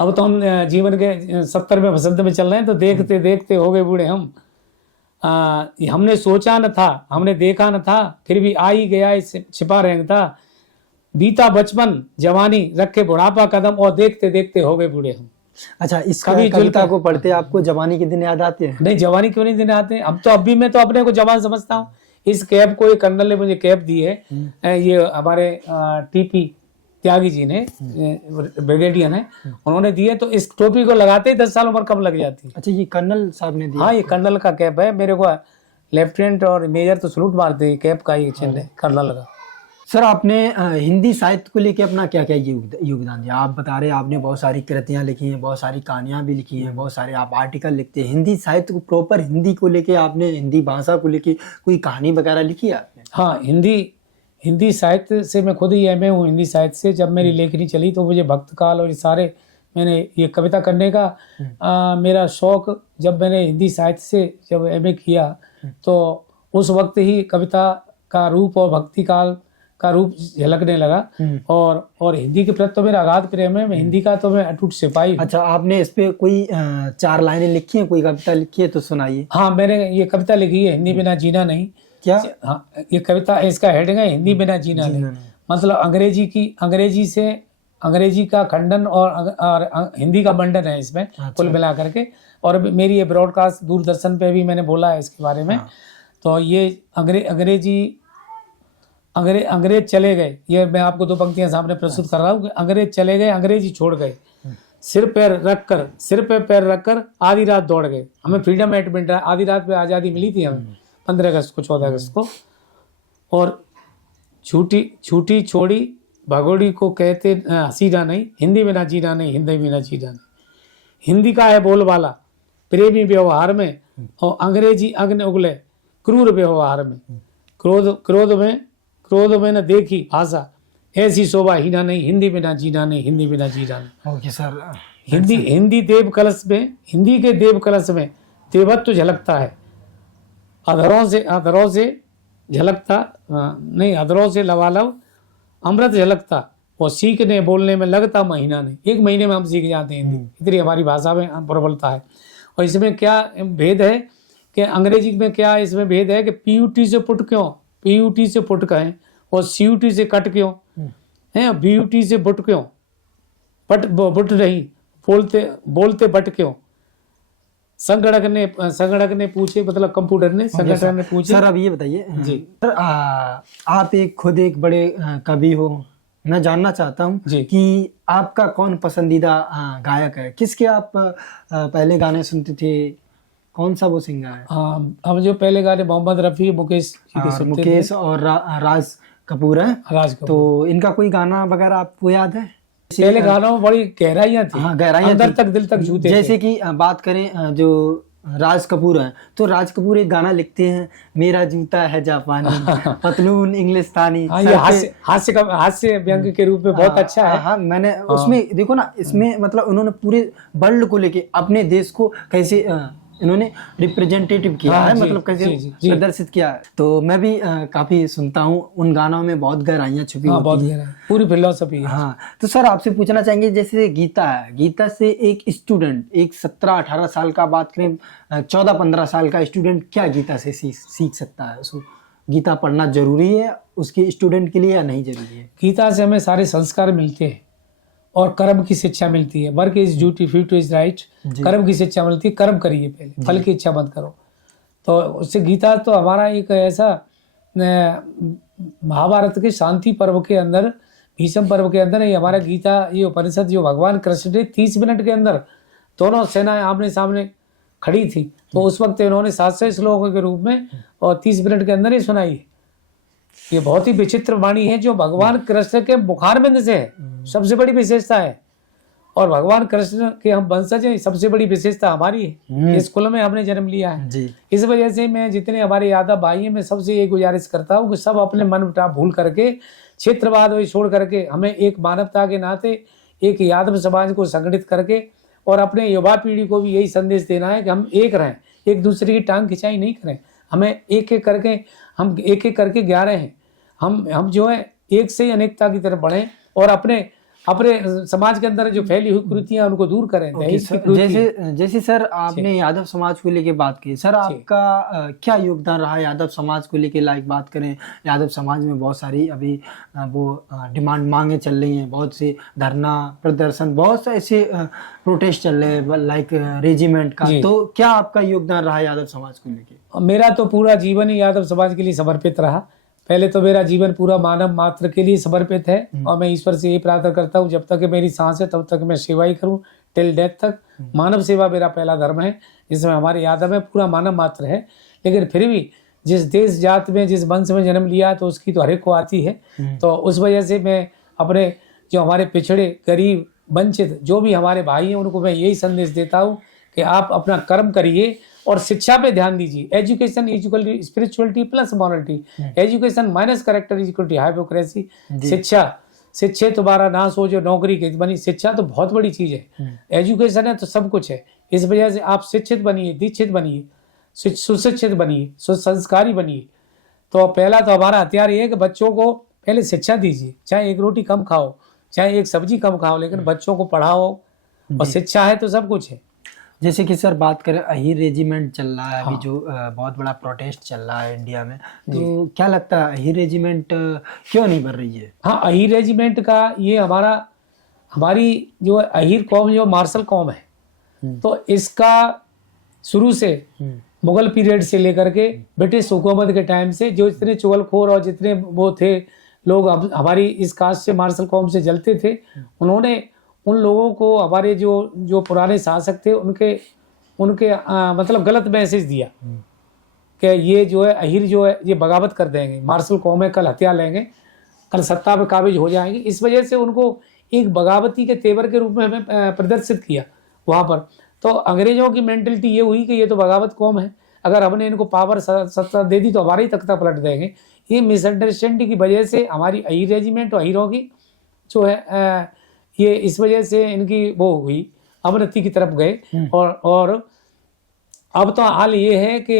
अब तो हम जीवन के 70वें वसंत में चल रहे हैं, तो देखते देखते हो गए बूढ़े हमने सोचा न था, हमने देखा न था, फिर भी आ ही गया छिपा रेंगता, बीता बचपन जवानी रखे बुढ़ापा कदम, और देखते देखते हो गए बूढ़े हम। अच्छा, इस कविता को पढ़ते आपको जवानी के दिन याद आते हैं? नहीं, जवानी क्यों नहीं दिन आते हैं? अब भी मैं तो अपने को जवान समझता हूँ। इस कैब को एक कर्नल ने मुझे कैब दी है, ये हमारे टीपी त्यागी जी ने, ब्रिगेडियर है, उन्होंने दिए। तो इस टोपी को लगाते ही 10 साल उम्र कम लग जाती है। अच्छा, ये कर्नल साहब ने दिया? हाँ, ये कर्नल का कैप है। मेरे को लेफ्टिनेंट और मेजर तो सलूट मारते हैं, कैप का ये चिन्ह है कर्नल का। सर, आपने हिंदी साहित्य को लेके अपना क्या क्या योगदान दिया? आप बता रहे आपने बहुत सारी कृतियां लिखी हैं, बहुत सारी कहानियां भी लिखी हैं, बहुत सारे आप आर्टिकल लिखते हैं। हिंदी साहित्य को प्रॉपर हिंदी को लेके आपने, हिंदी भाषा को लेके कोई कहानी वगैरह लिखी है आपने? हाँ, हिंदी साहित्य से मैं खुद ही एमए हूँ हिंदी साहित्य से। जब मेरी लेखनी चली तो मुझे भक्त काल और सारे, मैंने ये कविता करने का मेरा शौक, जब मैंने हिंदी साहित्य से जब एमए किया तो उस वक्त ही कविता का रूप और भक्ति काल का रूप झलकने लगा। और हिंदी के प्रति तो मेरा अगाध प्रेम है, मैं हिंदी का तो मैं अटूट सिपाही हूँ। अच्छा, आपने इस पे कोई 4 लाइनें लिखी हैं, कोई कविता लिखी है तो सुनाइए। हाँ, मैंने ये कविता लिखी है, हिंदी बिना जीना नहीं। क्या? हाँ, ये कविता, इसका हेडिंग है हिंदी बिना जीना नहीं। मतलब अंग्रेजी का खंडन और हिंदी का मंडन है इसमें। अच्छा। कुल मिला करके। और मेरी ये ब्रॉडकास्ट दूरदर्शन पे भी मैंने बोला है इसके बारे में। हाँ। तो ये अंग्रेज चले गए, ये मैं आपको 2 पंक्तियां सामने प्रस्तुत कर रहा हूँ कि अंग्रेज चले गए, अंग्रेजी छोड़ गए, सिर पे पैर रखकर आधी रात दौड़ गए। हमें फ्रीडम एट मिल रहा है, आधी रात पे आज़ादी मिली थी हमें 15 अगस्त को, 14 अगस्त को। और छूटी छोड़ी भगोड़ी को कहते हसीना नहीं, हिंदी बिना जीना नहीं, हिंदी बिना जीना नहीं। हिंदी का है बोलबाला प्रेमी व्यवहार में, और अंग्रेजी अग्नि उगले क्रूर व्यवहार में। क्रोध में न देखी भाषा, ऐसी शोभा हीना नहीं, हिंदी बिना जीना नहीं, हिंदी बिना जीना नहीं। Okay sir. हिंदी देव कलश में, हिंदी के देव कलश में देवत्व झलकता है, अधरों से झलकता नहीं, अधरों से लवालव अमृत झलकता, और सीखने बोलने में लगता महीना नहीं। 1 महीने में हम सीख जाते हैं हिंदी, इतनी हमारी भाषा में प्रबलता है। और इसमें क्या भेद है कि अंग्रेजी में क्या इसमें भेद है कि पीयूटी से पुट क्यों, पीयूटी से पुट कहें, और सीयूटी से कट क्यों है, बीयूटी से बुट क्यों, बुट नहीं, बोलते बट क्यों। संगणक ने पूछे, मतलब कंप्यूटर ने, संगठन ने पूछे। सर अब ये बताइए जी सर, आप खुद एक बड़े कवि हो, मैं जानना चाहता हूँ कि आपका कौन पसंदीदा गायक है, किसके आप पहले गाने सुनते थे, कौन सा वो सिंगर है? हम जो पहले गाने मोहम्मद रफ़ी, मुकेश और राज कपूर है। तो इनका कोई गाना वगैरह आपको याद है? पहले गानों में बड़ी गहराइयां थी। हाँ, गहराइयां अंदर तक, दिल तक छूते थे। जैसे कि बात करें जो राज कपूर है, तो राज कपूर एक गाना लिखते हैं, मेरा जूता है जापानी, पतलून इंग्लिस्तानी। ये हास्य व्यंग के रूप में बहुत अच्छा है। हाँ, मैंने उसमें देखो ना, इसमें मतलब उन्होंने पूरे वर्ल्ड को लेके अपने देश को कैसे इन्होंने रिप्रेजेंटेटिव किया है, मतलब कैसे प्रदर्शित किया है। तो मैं भी काफी सुनता हूँ, उन गानों में बहुत गहराइयां छुपी होती हैं, पूरी फिलॉसफी है। हाँ, तो सर आपसे पूछना चाहेंगे, जैसे गीता है, गीता से एक स्टूडेंट, एक 17-18 साल का, बात करें 14-15 साल का स्टूडेंट, क्या गीता से सीख सकता है? उसको गीता पढ़ना जरूरी है उसके स्टूडेंट के लिए या नहीं जरूरी है? गीता से हमें सारे संस्कार मिलते हैं और कर्म की शिक्षा मिलती है। Work is duty, future is right. कर्म की शिक्षा मिलती है, कर्म करिए पहले, फल की इच्छा मत करो। तो उससे गीता तो हमारा एक ऐसा, महाभारत के शांति पर्व के अंदर, भीष्म पर्व के अंदर, ये हमारा गीता, ये उपनिषद जो भगवान कृष्ण ने 30 मिनट के अंदर दोनों सेनाएं आमने सामने खड़ी थी, तो उस वक्त इन्होंने 700 श्लोकों के रूप में और 30 मिनट के अंदर ही सुनाई। ये बहुत ही विचित्र वाणी है जो भगवान कृष्ण के मुखारबिंद से है, सबसे बड़ी विशेषता है। और भगवान कृष्ण के हम वंशज हैं, सबसे बड़ी विशेषता हमारी है, इस कुल में हमने जन्म लिया है जी। इस वजह से मैं जितने हमारे यादव भाई हैं, मैं सबसे ये गुजारिश करता हूँ कि सब अपने मन मुटाव भूल करके, क्षेत्रवाद वही छोड़ करके, हमें एक मानवता के नाते एक यादव समाज को संगठित करके और अपने युवा पीढ़ी को भी यही संदेश देना है कि हम एक रहें, एक दूसरे की टांग खिंचाई नहीं करें। हमें एक एक करके 11 हैं, हम जो है एक से ही अनेकता की तरफ बढ़ें और अपने समाज के अंदर जो फैली हुई कुरीतियां उनको दूर करें। जैसे सर आपने यादव समाज को लेके बात की, सर आपका क्या योगदान रहा यादव समाज को लेके? लाइक बात करें, यादव समाज में बहुत सारी अभी वो डिमांड मांगे चल रही हैं, बहुत से धरना प्रदर्शन, बहुत से ऐसे प्रोटेस्ट चल रहे हैं, लाइक रेजिमेंट का। तो क्या आपका योगदान रहा यादव समाज को लेके? मेरा तो पूरा जीवन ही यादव समाज के लिए समर्पित रहा। पहले तो मेरा जीवन पूरा मानव मात्र के लिए समर्पित है और मैं ईश्वर से यही प्रार्थना करता हूँ, जब तक मेरी सांस है तब तक मैं सेवा ही करूँ, टिल डेथ तक। मानव सेवा मेरा पहला धर्म है, जिसमें हमारे यादव में पूरा मानव मात्र है। लेकिन फिर भी जिस देश जात में, जिस वंश में जन्म लिया तो उसकी तो हर एक को आती है। तो उस वजह से मैं अपने जो हमारे पिछड़े, गरीब, वंचित जो भी हमारे भाई हैं, उनको मैं यही संदेश देता हूँ कि आप अपना कर्म करिए और शिक्षा पे ध्यान दीजिए। Education is equal to spirituality plus morality, education minus character is equal to hypocrisy. शिक्षित तुम्हारा नाश हो जो नौकरी के बनी। शिक्षा तो बहुत बड़ी चीज है, एजुकेशन है तो सब कुछ है। इस वजह से आप शिक्षित बनिए, दीक्षित बनिए, सुशिक्षित बनिए, सुसंस्कारी बनिए। तो पहला तो हमारा हथियार ये है कि बच्चों को पहले शिक्षा दीजिए, चाहे एक रोटी कम खाओ, चाहे एक सब्जी कम खाओ, लेकिन बच्चों को पढ़ाओ, और शिक्षा है तो सब कुछ है। जैसे कि सर बात करें अहीर रेजिमेंट चल रहा है अभी, जो बहुत बड़ा प्रोटेस्ट चल रहा है इंडिया में, तो क्या लगता है अहीर रेजिमेंट क्यों नहीं बढ़ रही है? हाँ, अहीर रेजिमेंट का ये हमारी जो अहीर कौम जो मार्शल कौम है, तो इसका शुरू से मुगल पीरियड से लेकर के ब्रिटिश हुकूमत के टाइम से जो इतने चुगलखोर और जितने वो थे लोग हमारी इस कास्ट से, मार्शल कौम से जलते थे, उन्होंने उन लोगों को, हमारे जो पुराने शासक थे, उनके मतलब गलत मैसेज दिया कि ये जो है अहीर जो है ये बगावत कर देंगे, मार्शल कौम है, कल हथियार लेंगे, कल सत्ता पे काबिज हो जाएंगे। इस वजह से उनको एक बगावती के तेवर के रूप में हमें प्रदर्शित किया वहाँ पर। तो अंग्रेजों की मेंटलिटी ये हुई कि ये तो बगावत कौम है, अगर हमने इनको पावर सत्ता दे दी तो हमारा ही तख्ता पलट देंगे। ये मिसअंडरस्टैंडिंग की वजह से हमारी अहीर रेजिमेंट और अहीरों की जो है ये इस वजह से इनकी वो हुई, अवनति की तरफ गए। और अब तो हाल ये है कि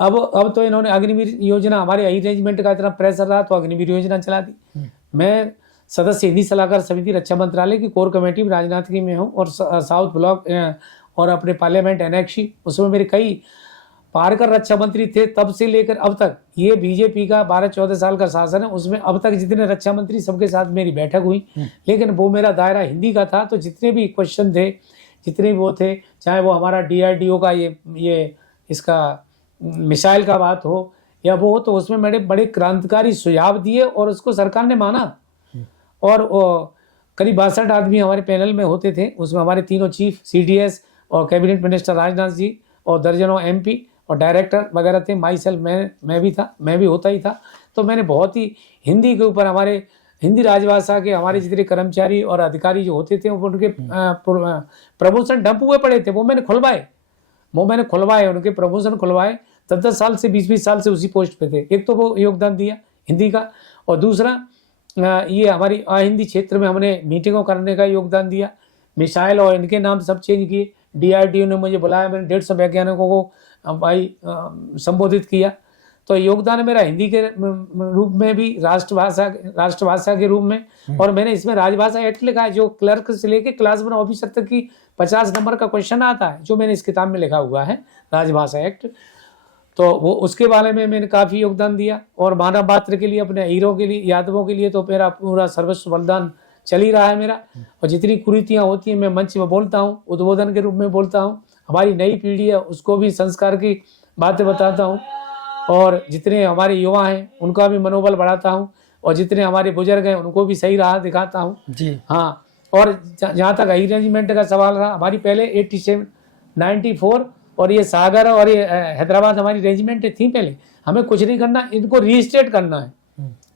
अब तो इन्होंने अग्निवीर योजना, हमारे अहीर रेजिमेंट का इतना प्रेशर रहा तो अग्निवीर योजना चला दी। मैं सदस्य हिंदी सलाहकार समिति रक्षा मंत्रालय की कोर कमेटी में राजनाथ में हूँ, और साउथ ब्लॉक और अपने पार्लियामेंट एनेक्सी, उसमें मेरे कई पारकर रक्षा मंत्री थे तब से लेकर अब तक। ये बीजेपी का 12-14 साल का शासन है, उसमें अब तक जितने रक्षा मंत्री सबके साथ मेरी बैठक हुई, लेकिन वो मेरा दायरा हिंदी का था। तो जितने भी क्वेश्चन थे, जितने भी वो थे, चाहे वो हमारा DRDO का ये इसका मिसाइल का बात हो या वो हो, तो उसमें मैंने बड़े क्रांतिकारी सुझाव दिए और उसको सरकार ने माना। और करीब 62 आदमी हमारे पैनल में होते थे, उसमें हमारे तीनों चीफ CDS और कैबिनेट मिनिस्टर राजनाथ जी और दर्जनों MP और डायरेक्टर वगैरह थे। माई सेल्फ मैं भी था, मैं भी होता ही था। तो मैंने बहुत ही हिंदी के ऊपर, हमारे हिंदी राजभाषा के हमारे जितने कर्मचारी और अधिकारी जो होते थे उनके प्रमोशन डंप हुए पड़े थे, वो मैंने खुलवाए, उनके प्रमोशन खुलवाए। 10-10 साल से 20-20 साल से उसी पोस्ट पे थे। एक तो वो योगदान दिया हिंदी का, और दूसरा ये हमारी अहिंदी क्षेत्र में हमने मीटिंगों करने का योगदान दिया। मिसाइल और इनके नाम सब चेंज किए। DRDO ने मुझे बुलाया, मैंने 150 वैज्ञानिकों को भाई संबोधित किया। तो योगदान मेरा हिंदी के रूप में भी, राष्ट्रभाषा के रूप में, और मैंने इसमें राजभाषा एक्ट लिखा है, जो क्लर्क से लेके क्लास 1 ऑफिसर तक की 50 नंबर का क्वेश्चन आता है, जो मैंने इस किताब में लिखा हुआ है, राजभाषा एक्ट। तो वो उसके बारे में मैंने काफ़ी योगदान दिया। और मानव मात्र के लिए, अपने हीरों के लिए, यादवों के लिए तो मेरा पूरा सर्वस्व बलिदान चल ही रहा है मेरा। और जितनी कुरीतियाँ होती हैं मैं मंच में बोलता हूँ, उद्बोधन के रूप में बोलता हूँ। हमारी नई पीढ़ी है उसको भी संस्कार की बातें बताता हूँ, और जितने हमारे युवा हैं उनका भी मनोबल बढ़ाता हूँ, और जितने हमारे बुजुर्ग हैं उनको भी सही राह दिखाता हूँ जी। हाँ, और जहाँ तक अहीर रेजिमेंट का सवाल रहा, हमारी पहले 87, 94 और ये सागर और ये हैदराबाद हमारी रेजिमेंट थी। पहले हमें कुछ नहीं करना, इनको रीस्टेट करना है।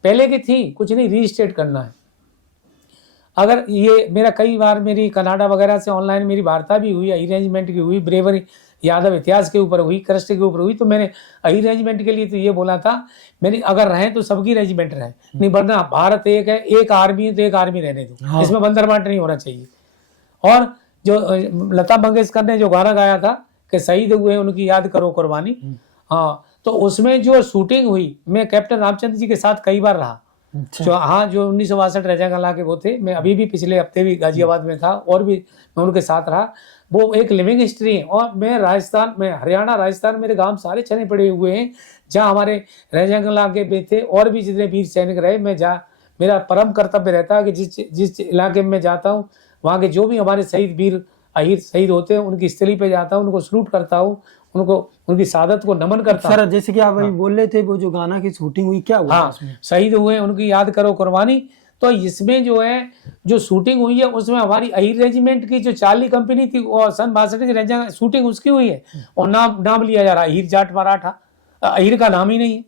पहले की थी, कुछ नहीं, रीस्टेट करना है। अगर ये मेरा कई बार मेरी कनाडा वगैरह से ऑनलाइन मेरी वार्ता भी हुई, अहीर रेजिमेंट की हुई, ब्रेवरी यादव इतिहास के ऊपर हुई, कृष्ण के ऊपर हुई। तो मैंने अहीर रेजिमेंट के लिए तो ये बोला था, मैंने अगर रहें तो सबकी रेजिमेंट रहे, नहीं वरना भारत एक है, एक आर्मी है तो एक आर्मी रहने दो। हाँ। इसमें बंदरबाट नहीं होना चाहिए। और जो लता मंगेशकर ने जो गाना गाया था कि शहीद हुए उनकी याद करो कुर्बानी, हाँ, तो उसमें जो शूटिंग हुई, मैं कैप्टन रामचंद्र जी के साथ कई बार रहा। जो हाँ, जो 1962 रजाकला के वो थे, मैं अभी भी पिछले हफ्ते भी गाजियाबाद में था, और भी मैं उनके साथ रहा। वो एक लिविंग हिस्ट्री है। और मैं राजस्थान में, हरियाणा राजस्थान, मेरे गांव सारे छने पड़े हुए हैं जहाँ हमारे रजाकला के भी थे और भी जितने वीर सैनिक रहे। मैं मेरा परम कर्तव्य रहता है कि जिस इलाके में जाता हूँ वहाँ के जो भी हमारे शहीद वीर अहीर शहीद होते हैं उनकी स्थली पे जाता हूँ, उनको सलूट करता हूँ, उनको उनकी शहादत को नमन करता हूँ। सर जैसे कि आप अभी बोल रहे थे, वो जो गाना की शूटिंग हुई क्या हुआ? हाँ, शहीद हुए उनकी याद करो कुर्बानी। तो इसमें जो है जो शूटिंग हुई है उसमें हमारी अहीर रेजिमेंट की जो चार्ली कंपनी थी और सन 62 की शूटिंग उसकी हुई है। और नाम लिया जा रहा है अहीर जाट मराठा, अहीर का नाम ही नहीं है।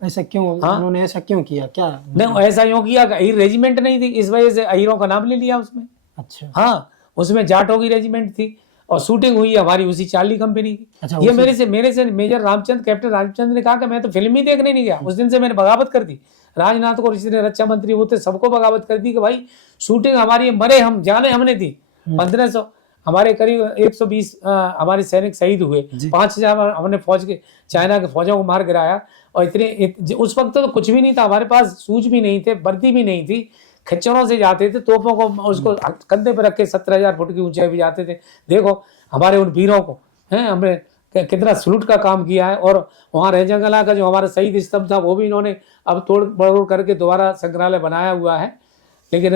ऐसा क्यों? हाँ? उन्होंने ऐसा क्यों किया? क्या नहीं, ऐसा यूँ किया कि अहीर रेजिमेंट नहीं थी, इस वजह से अहीरों का नाम ले लिया उसमें। अच्छा। हाँ, उसमें जाटों की रेजिमेंट थी और शूटिंग हुई हमारी उसी चार्ली कंपनी की। अच्छा, ये मेरे से मेजर रामचंद्र, कैप्टन रामचंद्र ने कहा कि मैं तो फिल्म ही देखने नहीं गया। उस दिन से मैंने बगावत कर दी। राजनाथ को, जितने रक्षा मंत्री वो थे, सबको बगावत कर दी कि भाई शूटिंग हमारी, मरे हम, जाने हमने दी। 1500 हमारे करीब 120 हमारे सैनिक शहीद हुए, 5000 हमने फौज के चाइना के फौजों को मार गिराया। और उस वक्त तो कुछ भी नहीं था हमारे पास, सूझ भी नहीं थे, वर्दी भी नहीं थी, खच्चरों से जाते थे, तोपों को उसको कंधे पर रख के 17,000 फुट की ऊंचाई भी जाते थे। देखो हमारे उन वीरों को हैं, हमने कितना सलूट का काम किया है। और वहाँ रैंजरकला का जो हमारा शहीद स्तंभ था वो भी इन्होंने अब तोड़ मरोड़ करके दोबारा संग्रहालय बनाया हुआ है। लेकिन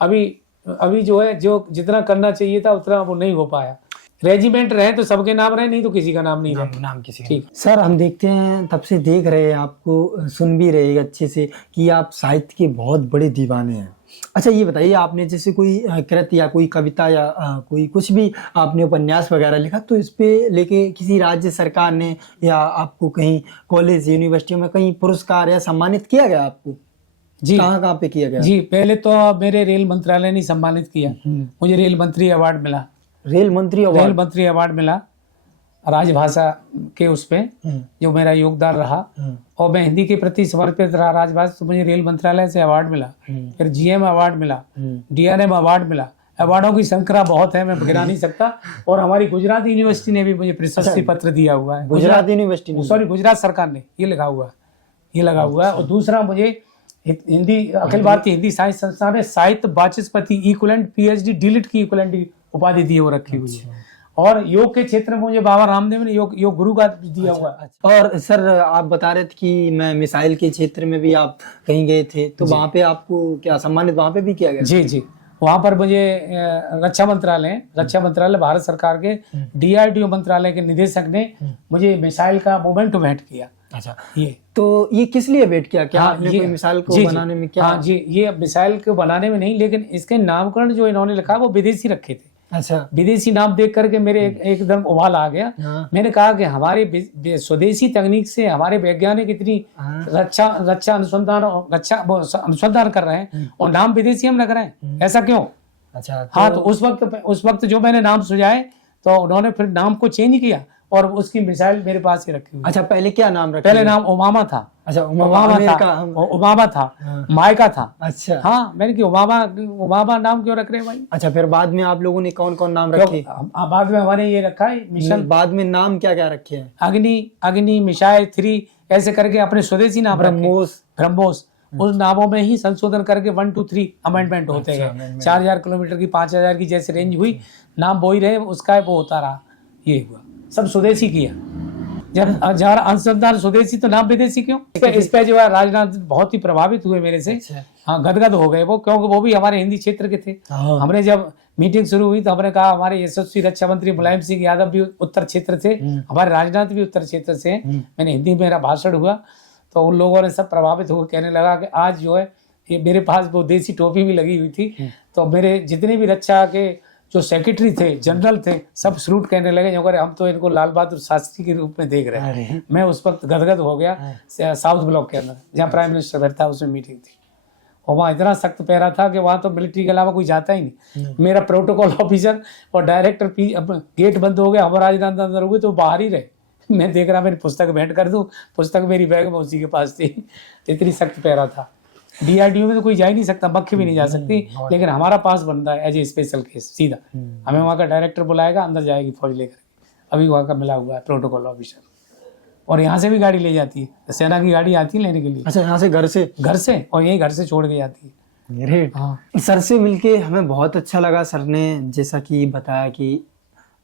अभी जो है, जो जितना करना चाहिए था उतना वो नहीं हो पाया। रेजिमेंट रहे तो सबके नाम रहे, नहीं तो किसी का नाम नहीं रहे। नाम किसी का। ठीक सर हम देखते हैं, तब से देख रहे हैं आपको, सुन भी रहे हैं अच्छे से कि आप साहित्य के बहुत बड़े दीवाने हैं। अच्छा ये बताइए, आपने जैसे कोई कृति या कोई कविता या कोई कुछ भी आपने उपन्यास वगैरह लिखा, तो इस पे लेके किसी राज्य सरकार ने या आपको कहीं कॉलेज यूनिवर्सिटी में कहीं पुरस्कार या सम्मानित किया गया आपको? जी, कहाँ पे किया गया? जी, पहले तो मेरे रेल मंत्रालय ने सम्मानित किया, मुझे रेल मंत्री अवार्ड मिला। रेल मंत्री अवार्ड मिला राजभाषा के उस पे, जो मेरा योगदान रहा। और मैं हिंदी के प्रति समर्पित रहा राजभाषा, तो मुझे रेल मंत्रालय से अवार्ड मिला। फिर जीएम अवार्ड मिला, डीआरएम अवार्ड मिला। अवार्डों की संख्या बहुत है, मैं गिना नहीं सकता। और हमारी गुजरात यूनिवर्सिटी ने भी मुझे प्रशस्ति पत्र दिया हुआ है। गुजरात यूनिवर्सिटी, सॉरी, गुजरात सरकार ने ये लगा हुआ है। और दूसरा मुझे हिंदी अखिल भारतीय हिंदी साहित्य संस्थान में साहित्य वाचस्पति इक्विवेलेंट पीएचडी डीलिट की इक्विवेलेंट की उपाधि दी हो रखी हुई है। और योग के क्षेत्र में मुझे बाबा रामदेव ने योग गुरु का दिया हुआ है। और सर आप बता रहे थे कि मैं मिसाइल के क्षेत्र में भी आप कहीं गए थे, तो वहाँ पे आपको क्या सम्मानित वहाँ पे भी किया गया? जी, वहाँ पर मुझे रक्षा मंत्रालय भारत सरकार के डीआरडीओ मंत्रालय के निदेशक ने मुझे मिसाइल का मोमेंट भेंट किया। अच्छा, ये किस लिए वेट किया? क्या आपने कोई मिसाइल को बनाने में क्या? हाँ जी, ये मिसाइल को बनाने में नहीं, लेकिन इसके नामकरण जो इन्होंने लिखा वो विदेशी रखे थे। अच्छा, विदेशी नाम देख करके मेरे एकदम उबाल आ गया। मैंने कहा कि हमारे स्वदेशी तकनीक से हमारे वैज्ञानिक इतनी रक्षा अनुसंधान कर रहे हैं और नाम विदेशी हम रख रहे हैं, ऐसा क्यों? अच्छा, हाँ, तो उस वक्त जो मैंने नाम सुझाए तो उन्होंने फिर नाम को चेंज किया और उसकी मिसाइल मेरे पास ही रखी हुई। अच्छा, पहले क्या नाम रखा? पहले नाम ओबामा था। अच्छा, ओबामा था, माइका था। अच्छा, हाँ, मैंने कि ओबामा नाम क्यों रख रहे हैं भाई? अच्छा, फिर बाद में आप लोगों ने कौन कौन नाम रखे? बाद में हमारे ये रखा है मिशन। बाद में नाम क्या क्या रखे हैं? अग्नि, मिसाइल 3 ऐसे करके अपने स्वदेशी नाम ब्रह्मोस। उस नामों में ही संशोधन करके 1, 2, 3 अमेंडमेंट होते गए। 4000 किलोमीटर की 5000 की जैसे रेंज हुई, नाम वो ही रहे, उसका वो होता रहा। ये हुआ, सब स्वदेशी किया। जब जहाँ अनुसंधान स्वदेशी तो नाम विदेशी क्यों? इस पे जो है राजनाथ बहुत ही प्रभावित हुए मेरे से। हाँ, गदगद हो गए वो, क्योंकि वो भी हमारे हिंदी क्षेत्र के थे। हमने जब मीटिंग शुरू हुई तो हमने कहा हमारे यशस्वी रक्षा मंत्री मुलायम सिंह यादव भी उत्तर क्षेत्र से, हमारे राजनाथ भी उत्तर क्षेत्र से। मैंने हिंदी में मेरा भाषण हुआ तो उन लोगों ने सब प्रभावित होकर कहने लगा कि आज जो है ये मेरे पास वो देसी टोपी भी लगी हुई थी, तो मेरे जितने भी रक्षा के जो सेक्रेटरी थे, जनरल थे, सब सलूट कहने लगे, हम तो इनको लाल बहादुर शास्त्री के रूप में देख रहे हैं। मैं उस वक्त गदगद हो गया। साउथ ब्लॉक के अंदर जहाँ प्राइम मिनिस्टर बैठता, उसमें मीटिंग थी और वहाँ इतना सख्त पहरा था कि वहाँ तो मिलिट्री के अलावा कोई जाता ही नहीं। मेरा प्रोटोकॉल ऑफिसर और डायरेक्टर गेट बंद हो गया, हम राजनाथ अंदर हो गए तो बाहर ही रहे। मैं देख रहा मेरी पुस्तक भेंट कर दूं, पुस्तक मेरी बैग में उसी के पास थी। इतनी सख्त पहरा था। डीआरडीओ में तो कोई जा ही नहीं सकता, मक्खी भी नहीं जा सकती, लेकिन हमारा पास बनता है एज ए स्पेशल केस सीधा। हमें वहाँ का डायरेक्टर बुलाएगा, अंदर जाएगी फौज लेकर। अभी वहाँ का मिला हुआ है प्रोटोकॉल ऑफिसर। और यहाँ से भी गाड़ी ले जाती है, सेना की गाड़ी आती है लेने के लिए। अच्छा, यहाँ से घर से और यही घर से छोड़ के जाती है। हाँ, सर से मिलके हमें बहुत अच्छा लगा। सर ने जैसा कि बताया कि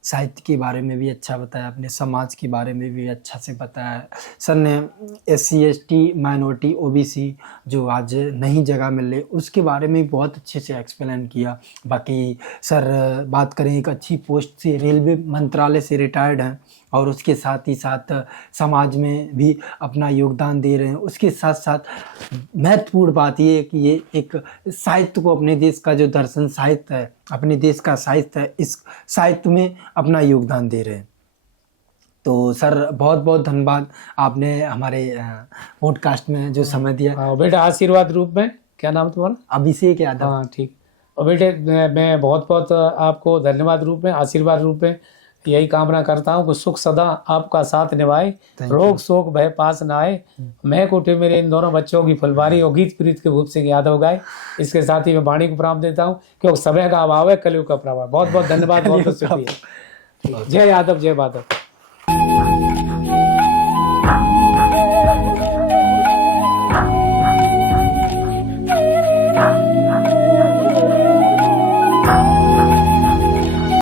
साहित्य के बारे में भी अच्छा बताया, अपने समाज के बारे में भी अच्छा से बताया। सर ने SC ST माइनॉरिटी OBC जो आज नई जगह मिल रही उसके बारे में बहुत अच्छे से एक्सप्लेन किया। बाकी सर बात करें, एक अच्छी पोस्ट से रेलवे मंत्रालय से रिटायर्ड हैं और उसके साथ ही साथ समाज में भी अपना योगदान दे रहे हैं। उसके साथ साथ महत्वपूर्ण बात ये है कि ये एक साहित्य को, अपने देश का जो दर्शन साहित्य है, अपने देश का साहित्य है, इस साहित्य में अपना योगदान दे रहे हैं। तो सर बहुत बहुत धन्यवाद, आपने हमारे पॉडकास्ट में जो समय दिया। बेटा आशीर्वाद रूप में, क्या नाम तुम्हारा? अभिषेक यादव। हाँ ठीक। और बेटे मैं बहुत बहुत आपको धन्यवाद रूप में, आशीर्वाद रूप में यही कामना करता हूँ कि सुख सदा आपका साथ निभाए, रोग शोक भय पास न आए। मैं कोटे मेरे इन दोनों बच्चों की फुलवारी और गीत प्रीत के भूप सिंह यादव गाए। इसके साथ ही मैं वाणी को प्रणाम देता हूँ, क्योंकि समय का अभाव है, कलयुग का प्रभाव। बहुत बहुत धन्यवाद, बहुत बहुत शुक्रिया। जय यादव, जय माधव।